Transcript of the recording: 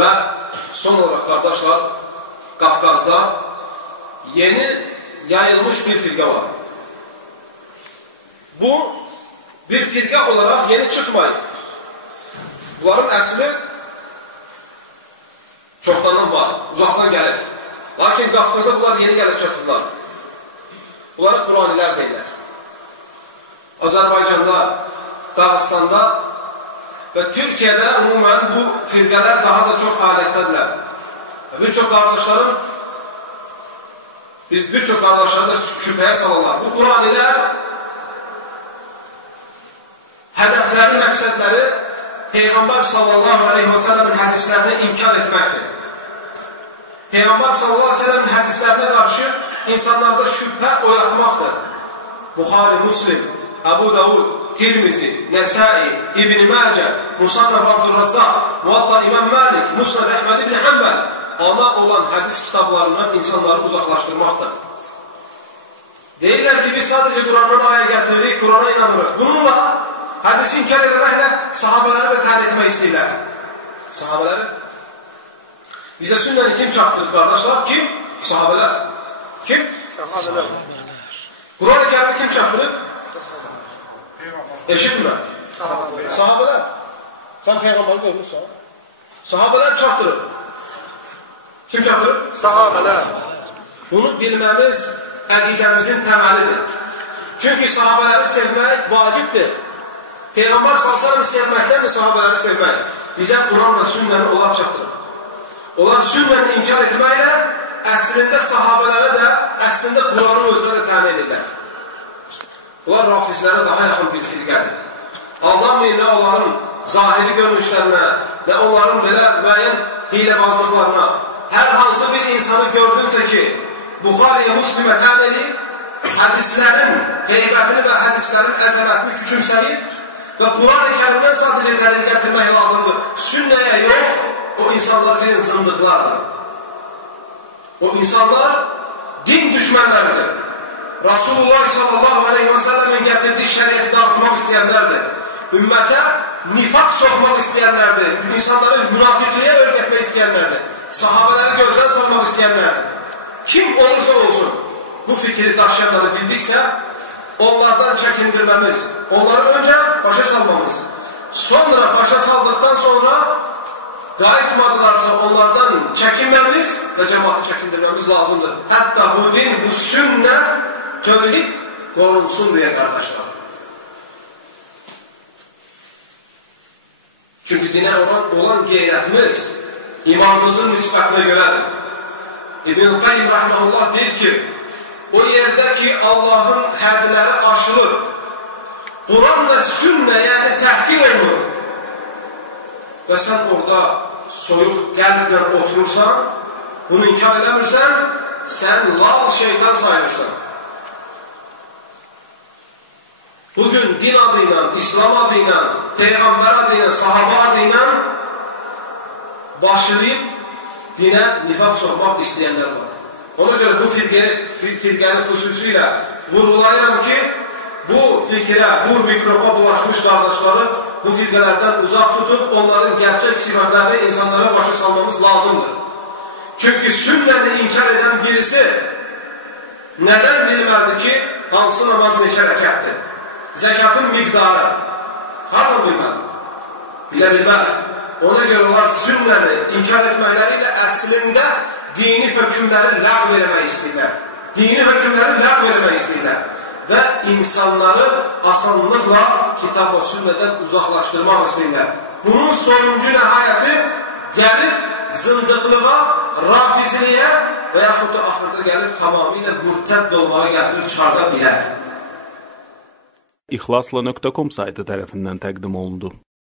Və son olaraq, qardaşlar, Qafqazda yeni yayılmış bir firqə var. Bu, bir firqə olaraq yeni çıxmayın. Bunların əsli çoxdandan var, uzaqdan gəlir. Lakin Qafqaza bunlar yeni gəlib çatırlar. Bunlara Quranilər deyilər. Azərbaycanda, Dağıstanda və Türkiyədə umumən bu firqələr daha da çox fəaliyyətdədirlər. Bir çox qardaşlarını şübhəyə salırlar. Bu Quranilər hədəfləri, məqsədləri Peyğəmbər sallallahu aleyhi və səlləmin hədislərini inkar etməkdir. Peyğəmbər sallallahu aleyhi və səlləmin hədislərinə qarşı insanlarda şübhə oyatmaqdır. Buxari, Müslim, Əbu Davud, Tirmizi, Nəsai, İbn-i Məcə, Musannaf Abdurrazzaq, Muvatta İmam Məlik, Musnad Əhməd İbn Həmbəl ana olan hədis kitablarından insanları uzaqlaşdırmaqdır. Deyirlər ki, biz sadəcə Qurandan ayə gətiririk, Qurana inanırıq. Bununla hədisi inkar eləməklə sahabələri də təmin etmək istəyirlər. Sahabələri? Bizə sünnəni kim çatdırır, qardaşlar? Kim? Sahabələr. Kim? Sahabələr. Quran-ı Kərimi kim çatdırır? Eşitmə. Sahabələr. Sən Peyğəmbəri görmüşsən. Sahabələr çatdırır. Kim çatdırır? Sahabələr. Bunu bilməmiz əqidəmizin təməlidir. Çünki sahabələri sevmək vacibdir. Peyğəmbər s.ə.v sevməkdən də sahabələri sevmək. Bizə Quran və sünnəni onlar çatdırır. Onlar sünnəni inkar etməklə əslində sahabələrə də, əslində Quranın özünə də təmin edirlər. Bunlar rafizlərə daha yaxın bir firqədir. Aldanmayın nə onların zahiri görünüşlərinə, nə onların belə müəyyən hiləbazlıqlarına. Hər hansı bir insanı gördünsə ki, Buxariyə, Müslimə təmin edib, hədislərin heybətini və hədislərin əzəmətini küçümsəyib və Quran-ı Kərimdən sadəcə dəlil gətirmək lazımdır. Sünnəyə yox, o insanlar birin zındıqlardır. O insanlar din düşmənləridir. Rasulullah sallallahu aleyhi və səlləmin gətirdiyi şəriəti dağıtmaq istəyənlərdir. Ümmətə nifaq soxmaq istəyənlərdir. İnsanları münafiqliyə öyrətmək istəyənlərdir. Sahabələri gözdən salmaq istəyənlərdir. Kim olursa olsun bu fikri daşıyanları bildiksə, onlardan çəkindirməmiz, onları öncə başa salmamız, sonra başa saldıqdan sonra qayıtmadılarsa onlardan çəkinməmiz və cəmaatı çəkindirməmiz lazımdır. Hətta bu din, bu sünnə, tövhid qorunsun deyə qardaşlar. Çünki dinə olan qeyrətimiz imanımızın nisbətinə görədir. İbn-i Qayyim rəhməhullah deyir ki, o yerdə ki Allahın hədləri aşılır, Quran və sünnə, yəni təhqir olunur və sən orada soyuq qəlblə oturursan, bunu inkar eləmirsən, sən lal şeytan sayırsan. Bugün din adıyla, İslam adıyla, Peyğəmbər adıyla, sahabə adıyla başlayıb dinə nifaq soxmaq istəyənlər var. Ona görə bu firqəni xüsusilə vurgulayıram ki, bu fikrə, bu mikroba bulaşmış qardaşları bu firqələrdən uzaq tutub, onların gerçək sifətlərini insanlara başa salmamız lazımdır. Çünki sünnəni inkar edən birisi nədən bilməlidir ki, hansı namaz neçə rəkətdir? Zəkatın miqdarı hardan bilməlidir? Bilə bilməz. Ona görə onlar sünnəni inkar etməkləri ilə əslində dini hökmləri ləğv eləmək istəyirlər. Dini hökmləri ləğv eləmək istəyirlər. Və insanları asanlıqla kitab və sünnədən uzaqlaşdırmaq istəyirlər. Bunun sonuncu nəhayəti gəlib zındıqlığa, rafizliyə və yaxud da axırda gəlib tamamilə mürtədd olmağa gətirib çıxarda bilər. İxlasla.com saytı tərəfindən təqdim olundu.